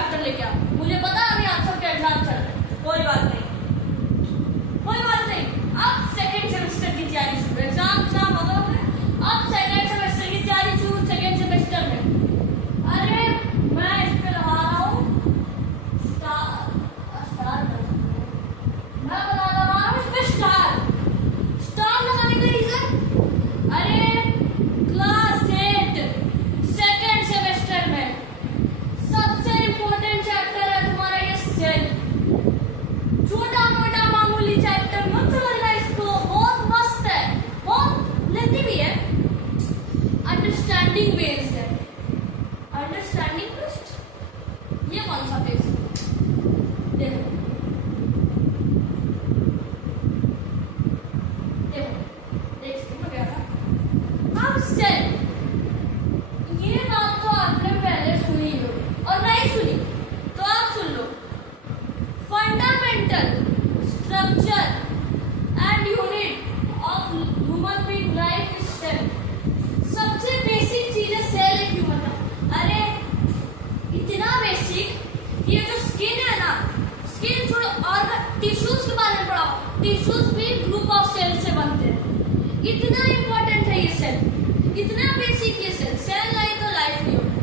Chapter लेके आओ। मुझे पता है अभी आप सबके एग्जाम चल रहे हैं, कोई बात नहीं, कोई बात नहीं। अब सेकेंड सेमेस्टर की तैयारी शुरू, एग्जाम हो गए, अब सेकेंड सेमेस्टर की तैयारी शुरू। सेकेंड सेमेस्टर में अरे मैं इस पे लगा रहा हूँ मैं बता रहा हूँ इस पे स्टार लगाने का रीजन, अरे क्लास 8 सेकेंड सेमेस्टर में सबसे इम्पोर्टेंट चैप्टर है तुम्हारा ये सेल। छोटा मोटा मामूली चैप्टर मत समझना इसको, बहुत मस्त है, बहुत लेती भी है। अंडरस्टैंडिंग बेस्ड है, अंडरस्टैंडिंग बेस्ड। ये कौन सा बेस है? देखो अब सेल, ये बात तो आपने पहले सुनी लो, और नहीं सुनी तो आप सुन लो। Fundamental structure and unit of human being life is cell. सबसे बेसिक चीज है सेल एक ह्यूमन का। अरे इतना बेसिक, ये जो स्किन है ना, स्किन छोड़ो और टिश्यूज के बारे में पढ़ाओ। टिश्यूज भी ग्रुप ऑफ सेल से बनते हैं। इतना इंपॉर्टेंट है ये सेल, इतना बेसिक ये सेल। सेल नहीं तो लाइफ नहीं होगी।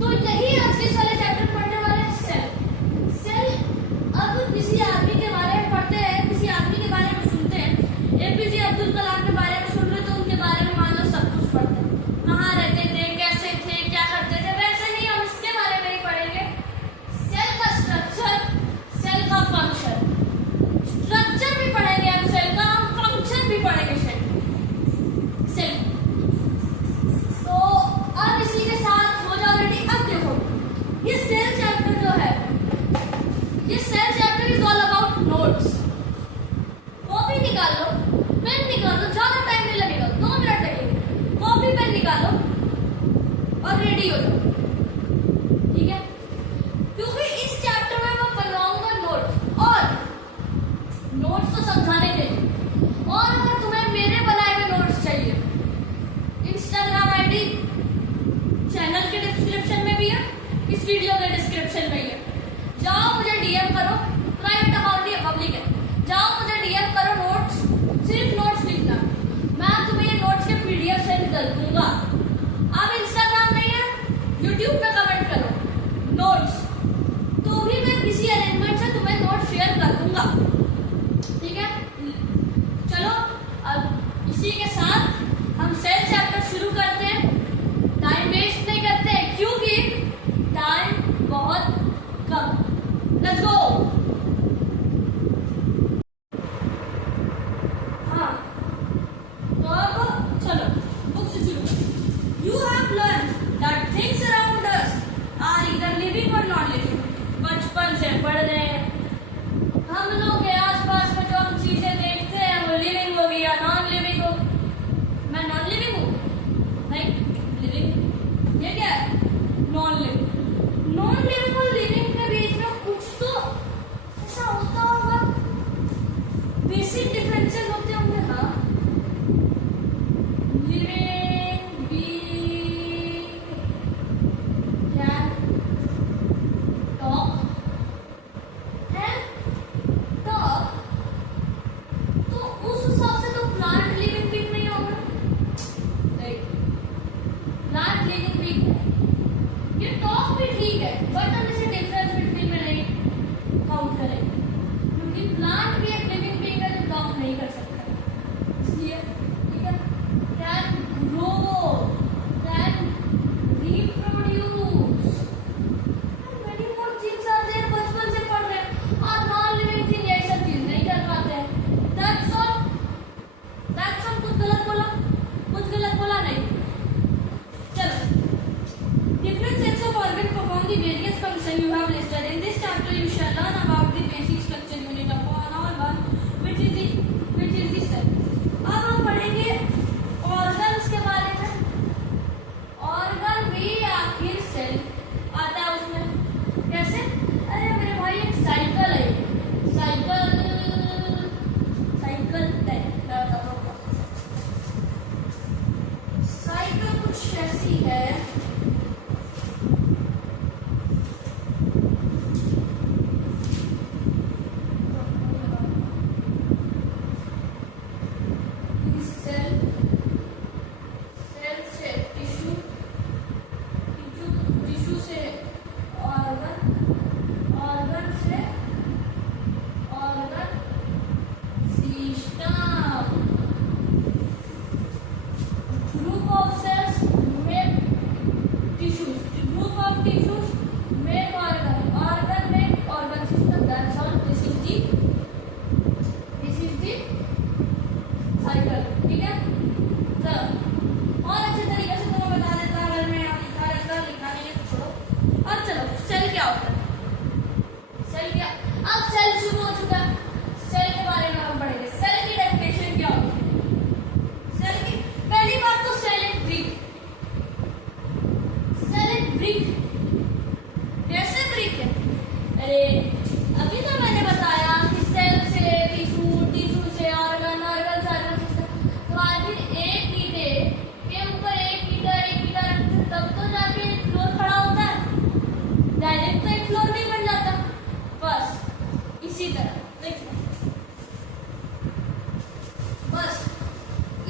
तो यही आज के सारे चैप्टर पढ़ने वाले हैं, सेल। सेल अब किसी आदमी के बारे में पढ़ते हैं, किसी आदमी के बारे में सुनते हैं, एपीजे अब्दुल कलाम के बारे में सुन रहे तो उनके बारे में मान लो सब कुछ पढ़ते हैं। कहाँ रहते थे, कैसे थे, क्या करते थे, वैसे नहीं हम इसके बारे में ही पढ़ेंगे। सेल का स्ट्रक्चर, सेल का फंक्शन। स्ट्रक्चर भी पढ़ेंगे हम सेल का, हम फंक्शन भी पढ़ेंगे सेल। तो अब इसी के साथ हो जाओ रेडी। अब देखो ये सेल चैप्टर जो है, ये cell chapter is all about notes. Copy निकाल लो, पेन निकाल लो,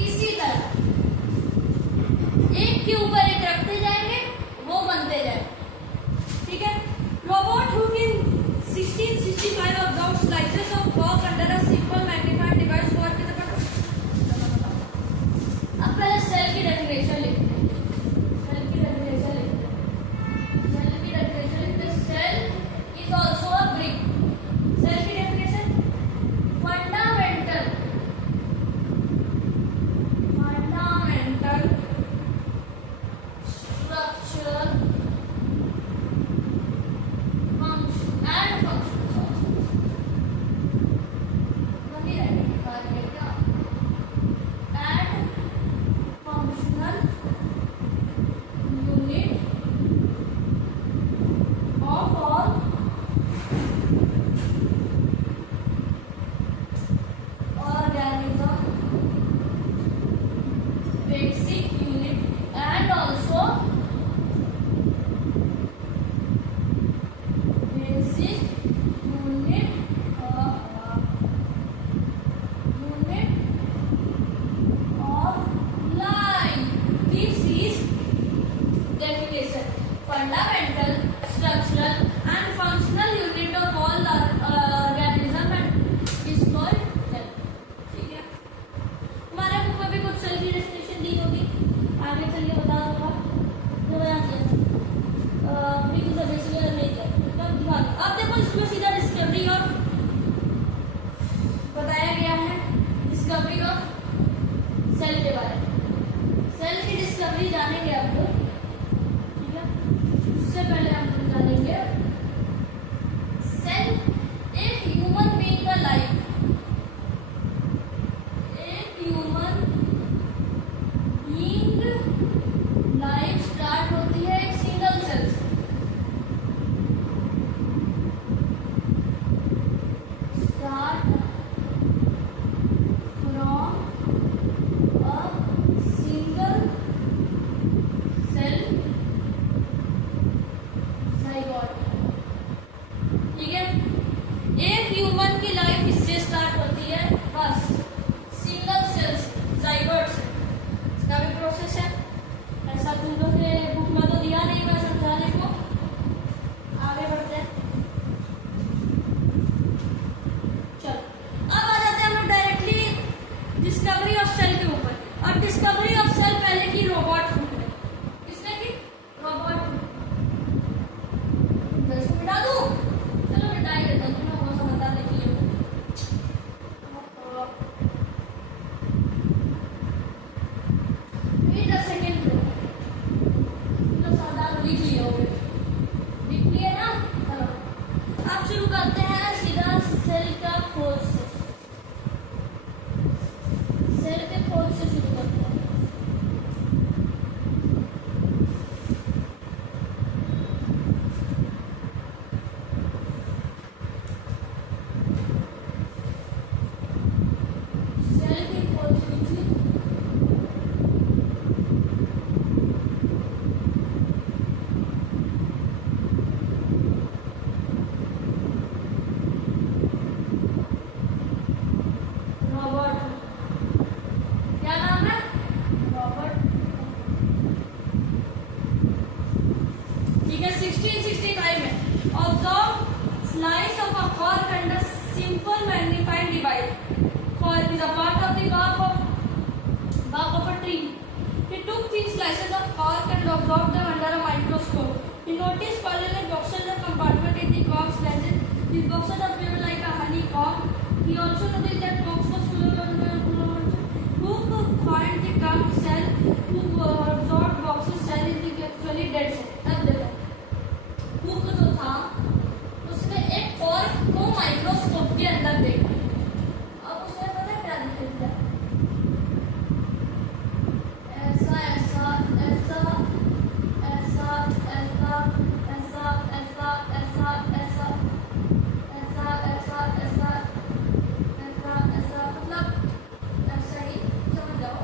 इसी तरह एक के ऊपर एक रखते जाएंगे, वो बनते जाएंगे। ठीक है। Robot who can 1665 observed slices of cork under a simple magnifying device for के अब पहले सेल की डेफिनेशन लिखते हैं। सेल की डेफिनेशन लिखते हैं। सेल की डेफिनेशन लिखते हैं। Cell is also a brick. Cell की definition fundamental structure fundamental, structural and functional unit of all organism and is called cell। ठीक है। हमारे बुक में भी कुछ सेल की डेफिनेशन दी होगी, आगे चलिए बता दूंगा। तो बता दिया अब देखो इसमें सीधा डिस्कवरी और बताया गया है, डिस्कवरी ऑफ सेल के बारे में। सेल की डिस्कवरी जानेंगे आप लोग। उससे पहले हम जानेंगे सेल एक ह्यूमन बीइंग का लाइफ। एक ह्यूमन बीइंग लाइफ स्टार्ट होती है एक सिंगल सेल से। Start from a single cell zygote. ठीक है। एक ह्यूमन की लाइफ इससे स्टार्ट होती है, बस सिंगल सेल्स जाइगोट से। इसका भी प्रोसेस है, ऐसा तुम लोग के बुक में तो दिया नहीं, मैं समझाने को। आगे बढ़ते हैं। चलो अब आ जाते हैं हम लोग डायरेक्टली डिस्कवरी ऑफ सेल के ऊपर। और डिस्कवरी ऑफ सेल पहले की रोबोट ने। किसने की? रोबोट ने। मिटा दूं? चलो मिटा ही देता हूँ, तुम्हें बहुत सा बताने के लिए। वेट अ सेकंड ब्रो, तो सादा लिख लिया होगा। लिख लिया ना? चलो अब शुरू करते हैं सीधा सेल का खोज से। सेल के खोज से शुरू करते हैं। सेल की खोज हुई थी रॉबर्ट। क्या नाम है? रॉबर्ट। ठीक है। 1665 में observe slice of a cork under simple magnifying device. Cork is a part of the bark of a tree. He took thin slices of cork and observed them under a microscope. He noticed parallel boxes of compartment in the cork slices. These boxes appeared like a honeycomb. He also noticed that box was full who could find the gum cell, who absorbed boxes cell in the actually dead cell। अब देखो hook जो था उसने एक cork को microscope के अंदर देखा। अब उसने पता क्या दिखा? ऐसा ऐसा ऐसा ऐसा ऐसा ऐसा ऐसा ऐसा ऐसा ऐसा ऐसा ऐसा ऐसा ऐसा मतलब ऐसा ही समझ जाओ।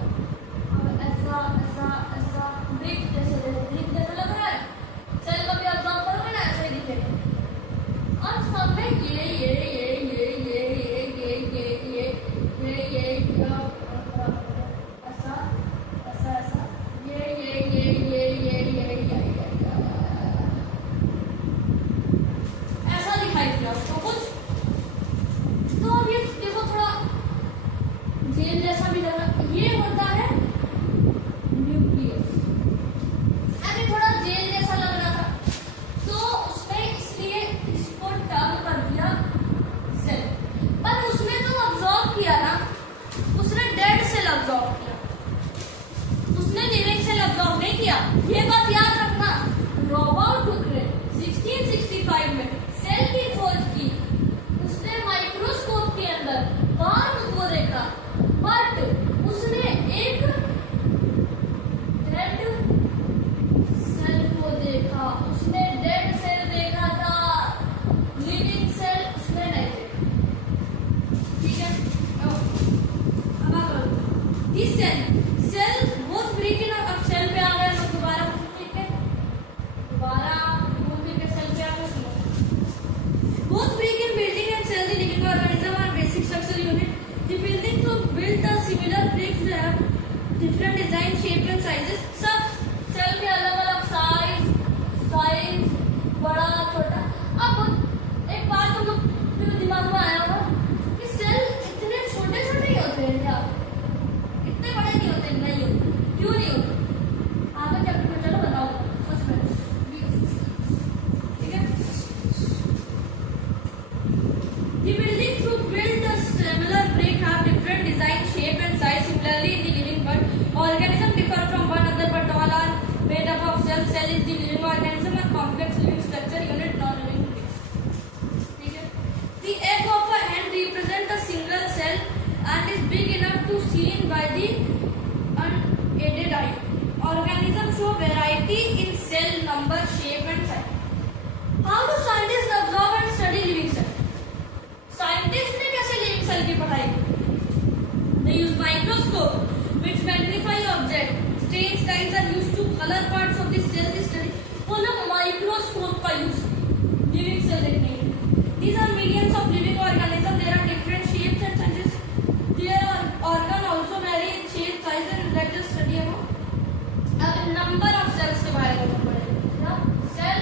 अब ऐसा ऐसा ऐसा ब्रिक जैसे लग रहा है। सेल को भी ऑब्जर्व करोगे ना, ऐसे ही दिखेगा। और सब में ये उसने लिविंग सेल अब्सॉर्ब नहीं किया। ये बात याद रखना। रॉबर्ट हुक ने 1665 में सेल की खोज की। उसने माइक्रोस्कोप के अंदर बाहर को देखा, बट उसने एक डेड सेल को देखा। उसने डेड सेल देखा था, लिविंग सेल उसने नहीं देखा। ठीक है, अब आगे this cell both break in. अब सेल पे आ गए तो दोबारा ठीक है, दोबारा घूम फिर के सेल पे आ गए। Both break in building and cell the living organism are basic structural unit. The building to build the similar bricks have different design, shape and sizes. सब सेल के अलग-अलग साइज, बड़ा छोटा। अब एक बात हम लोग के दिमाग में आया होगा कि सेल इतने छोटे-छोटे ही होते हैं क्या? इतने बड़े नहीं होते, नहीं होते। क्यों नहीं होते? आगे चैप्टर में चलो बताओ। सस्पेंस, ठीक है। The building to build a similar brick have different design, shape and size. Similarly, in the living world, organisms differ from one another, but all are made up of cells. Cell is the living organism and complex living structure unit, non-living bricks. ठीक है? The egg of a hen represent a single cell and is big enough to seen by the unaided eye. Organisms show variety in cell number, shape and size. How do scientists observe and study living cells? Scientist ने कैसे living cell की पढ़ाई की? They use microscope which magnify object. Strange dyes are used to color parts of the cell. The study वो लोग microscope का use living cell देखने के लिए। These are millions of living organisms. There are different shapes and sizes. Their organ also vary in shape, size and let us study about अब number of cells के बारे में पढ़ेंगे। Cell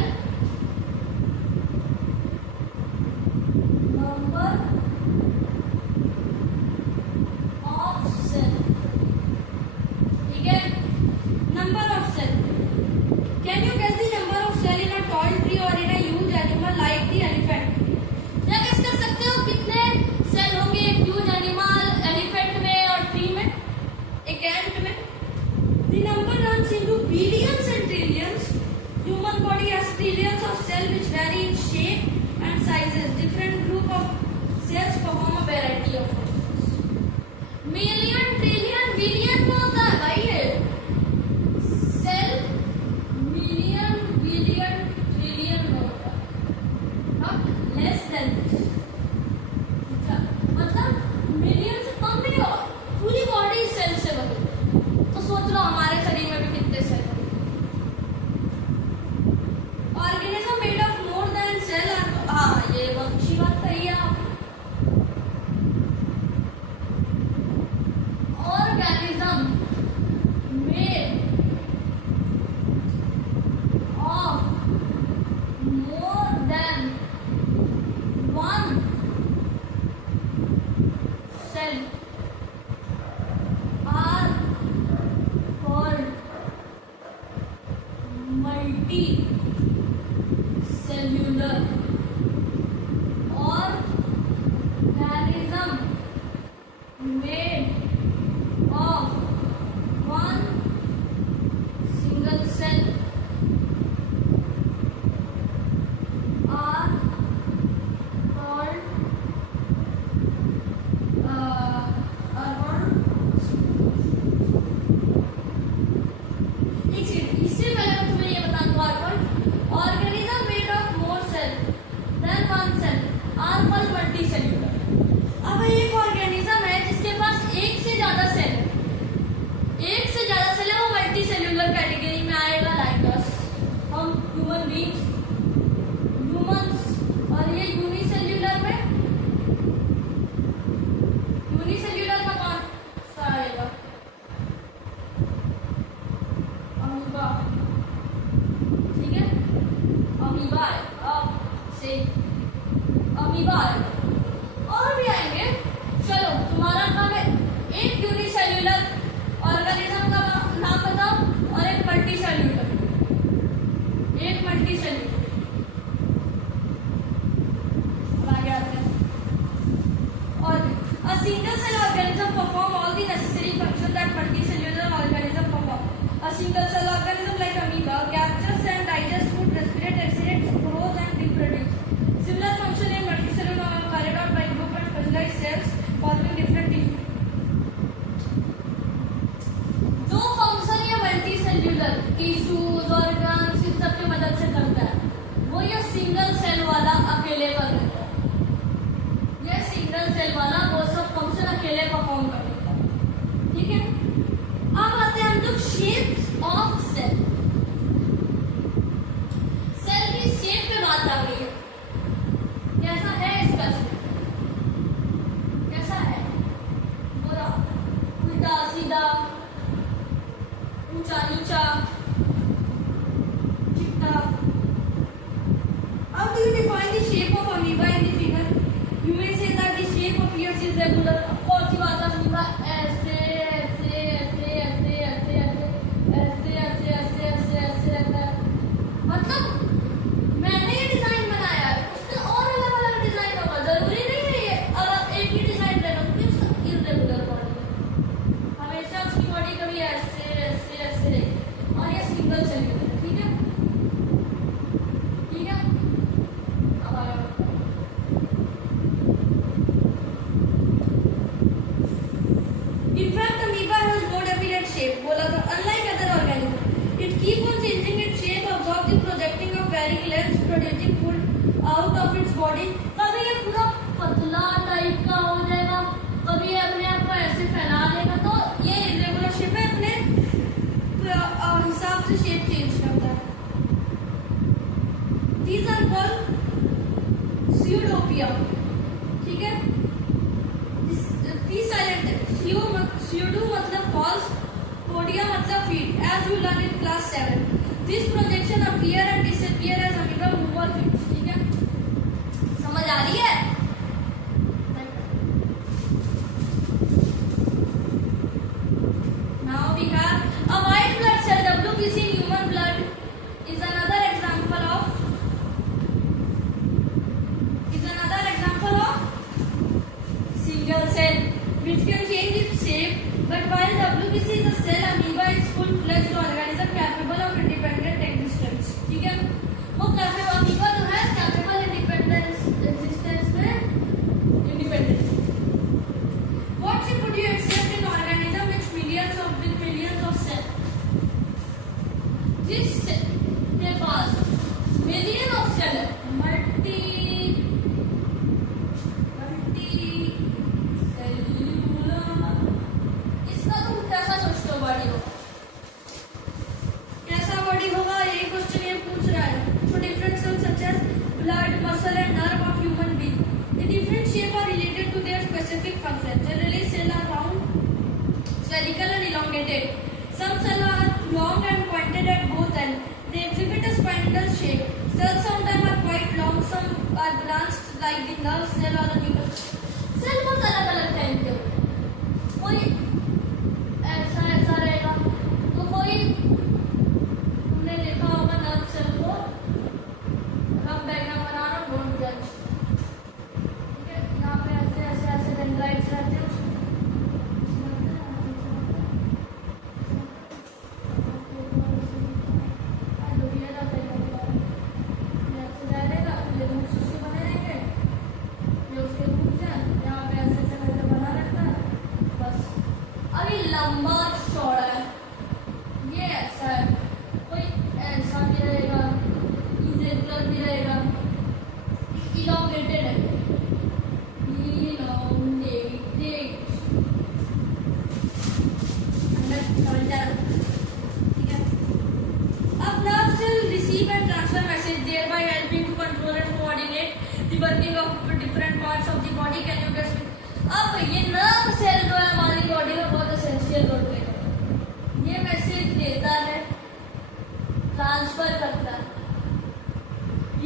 या guess कर सकते हो कितने सीधा, ऊंचा नीचा, चिपटा. How do you define the shape of amoeba in the figure? You may say that the shape appears irregular. Of course, the बात amoeba ऐसे ऐसे ऐसे ऐसे ऐसे ऐसे ऐसे ऐसे ऐसे ऐसे रहता है. मतलब मैंने ये डिजाइन बनाया है, उसका और अलग अलग डिजाइन होगा. जरूरी नहीं है ये अलग एक ही डिजाइन रहना, क्योंकि उसका इरेगुलर बॉडी है. हमेशा उसकी बॉडी कभी ऐसे ऐसे ऐसे रहेगी और ये सिंगल चलेगी. ठीक है, ठीक है. अब आगे बढ़ते हैं. In fact, amoeba has no definite shape. बोला था, unlike other organisms, it keep on changing its shape, absorb the projecting of varying lengths, producing food out of its body. कभी ये पूरा पतला टाइप का हो जाएगा, कभी ये अपने आप को ऐसे फैला देगा. तो ये irregular shape है, अपने हिसाब से शेप चेंज करता है. These are called pseudopia. ठीक है, pseudo मतलब false, podia मतलब feet, as you learn in class 7. This projection appear and disappear as amoeba move or fits. ठीक है, समझ आ रही है? Now we have a white blood cell. WBC in human blood is another example of single cell which can change its shape. But while WBC is a cell, amoeba is full-fledged organism capable of independent existence. ठीक है, वो amoeba जो है capable independent existence में independent. What shape would you accept in organism with millions of cells? This के पास million of cells, multi body होगा, यही क्वेश्चन ये पूछ रहा है. तो different cells such as blood, muscle and nerve of human being. The different shape are related to their specific function. Generally cell are round, spherical and elongated. Some cells are long and pointed at both ends. They exhibit a spiral shape. Cells sometimes are quite long, some are branched like the nerve cell or the neural. Cell बहुत अलग अलग type के होते हैं. कोई ऐसा ऐसा रहेगा, तो कोई हमने देखा होगा नर्व सेल को. हम डायग्राम बना रहा हूँ, डोंट जज. ठीक है, यहाँ पे ऐसे ऐसे ऐसे डेंड्राइट्स रहते हैं. लंबा चौड़ा है, ये ऐसा है. कोई ऐसा भी रहेगा, इरेगुलर भी रहेगा, इलॉन्गेटेड है. ठीक है. अब nerve cell receive and transfer message, thereby helping to control and coordinate the working of different parts of the body. Can you guess? अब ये नर्व सेल जो है हमारी बॉडी में बहुत एसेंशियल रोल प्ले करता है. ये मैसेज देता है, ट्रांसफर करता है.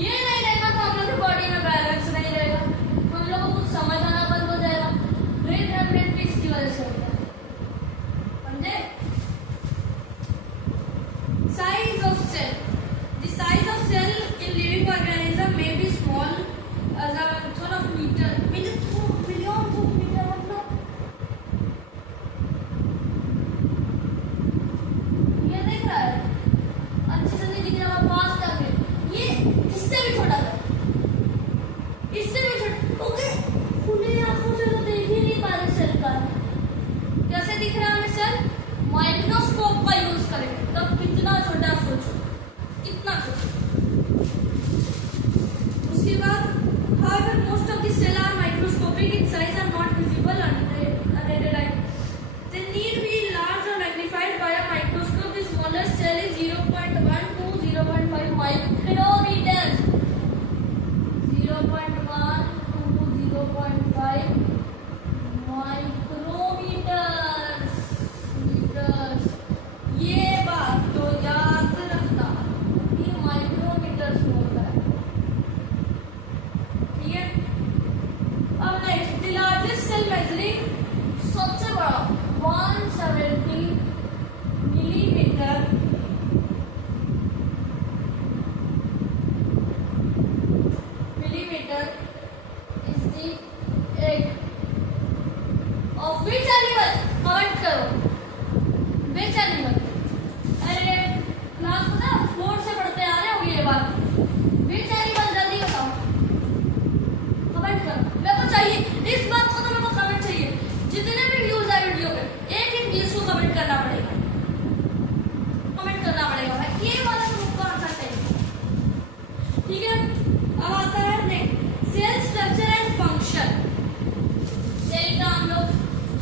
ये नहीं रहेगा तो हम लोग की बॉडी में बैलेंस नहीं कमेंट करो, बेचैनी मत। अरे क्लास में ना बोर्ड से पढ़ते आ रहे हो ये बात, बेचैनी मत, जल्दी बताओ, कमेंट करो। मेरे को चाहिए इस बात को, तो मेरे को कमेंट चाहिए। जितने भी व्यूज आए वीडियो पे एक एक व्यूज को कमेंट करना पड़ेगा, कमेंट करना पड़ेगा भाई, ये वाला ग्रुप का आंसर चाहिए। ठीक है, अब आता है next, cell structure and function. Cell का हम लोग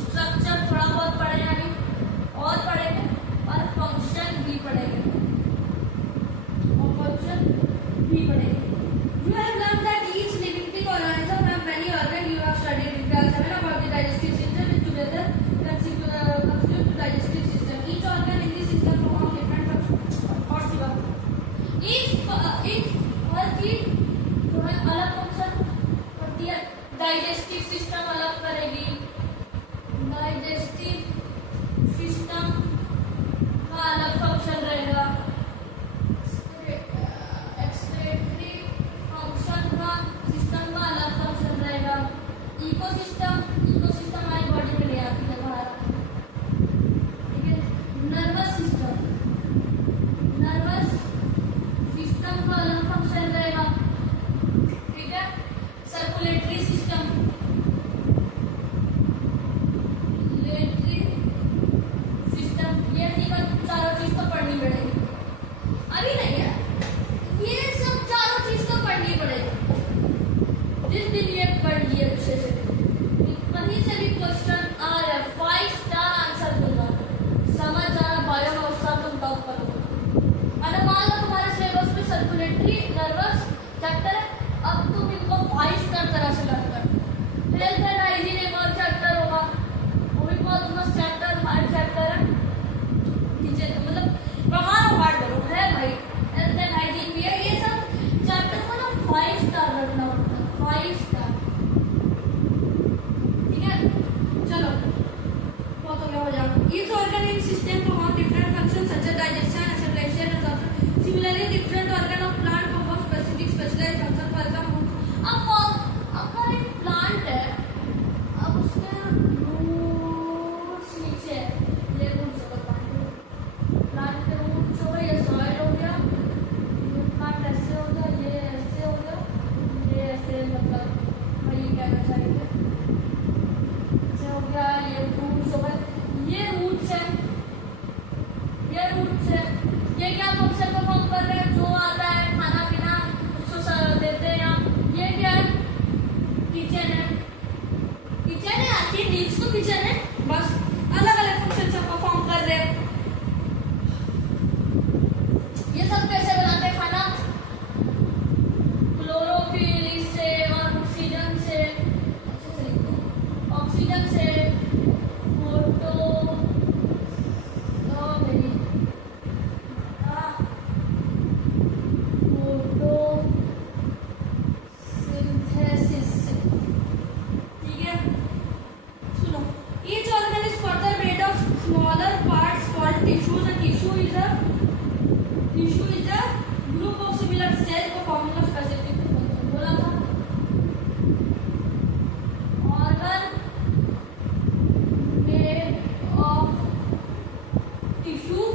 स्ट्रक्चर थोड़ा बहुत पढ़े अभी, और पढ़ेंगे, और फंक्शन भी पढ़ेंगे, और फंक्शन भी पढ़ेंगे। You have learned that each living organism have many organs. You have studied in class 7 about the digestive system which together constitute the digestive system. Each organ in the system perform different functions. और सिवा each हर चीज जो है अलग function करती है। Digestive system अलग करेगी, डाइजेस्टिव सिस्टम का अलग फंक्शन रहेगा, एक्सक्रीटरी फंक्शन का सिस्टम का अलग फंक्शन रहेगा। इकोसिस्टम, इकोसिस्टम हमारी बॉडी में ले आती है बाहर, ठीक है। नर्वस सिस्टम, नर्वस सिस्टम का अलग फंक्शन रहेगा, ठीक है। सर्कुलेटरी सिस्टम, चारों चीज तो पढ़नी पड़ेगी, अभी नहीं है, ये सब चारों चीज तो पढ़नी पड़ेगी। जिस दिन ये पढ़ लिए अच्छे से, कहीं से भी क्वेश्चन आ रहा है 5 स्टार आंसर दूंगा, समझ जाना, बायो में उसका तुम टॉप करोगे। अगर मान लो तुम्हारे सिलेबस में सर्कुलेटरी नर्वस चैप्टर है, अब तुम इनको 5 स्टार तरह से लर्न कर। हेल्थ एंड हाइजीन एक और चैप्टर होगा, वो भी बहुत मस्त चैप्टर, हार्ड चैप्टर है, मतलब पढ़ाना हार्ड करो है भाई। हेल्थ एंड हाइजीन भी है, ये सब चैप्टर को ना 5 स्टार रखना होता है, 5 स्टार, ठीक है। चलो बहुत हो गया, हो जाएगा। Each organ in system perform different functions such as digestion, assimilation, absorption. Similarly, different organ of plant perform specific specialized functions. For example, अब अगर एक प्लांट है, अब उसके रूट्स नीचे है, ये रूट्स प्लांट के रूट्स हो गए, ये सॉइल हो गया, ये प्लांट ऐसे हो गया, ये ऐसे हो गया, ये ऐसे, मतलब भाई ये कहना चाहिए, ऐसे हो गया, ये रूट्स हो गए, ये रूट्स है, ये रूट्स है। ये क्या फंक्शन परफॉर्म कर रहे हैं, जो आता है खाना पीना उसको देते हैं हम। ये क्या है, किचन है, किचन है, आती है नीड्स तो किचन है, बस अलग अलग फंक्शन सब परफॉर्म कर रहे हैं। ये सब कैसे बनाते हैं खाना, क्लोरोफिल से और ऑक्सीजन से, ऑक्सीजन से फोटो फोटोसिंथेसिस से, ठीक है। सुनो, each organ is further made of smaller parts called tissues. A tissue is a group of similar cells performing a specific function. बोला था organ made of tissue,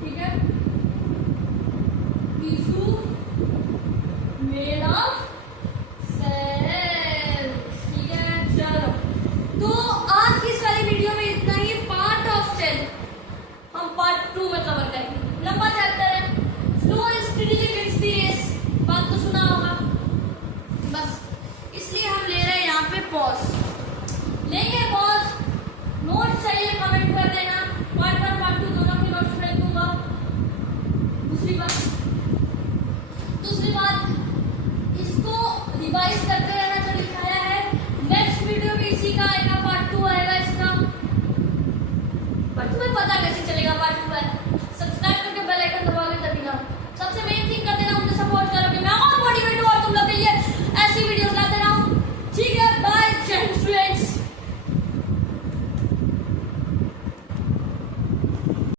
ठीक है, tissue made of cells, ठीक है। चलो तो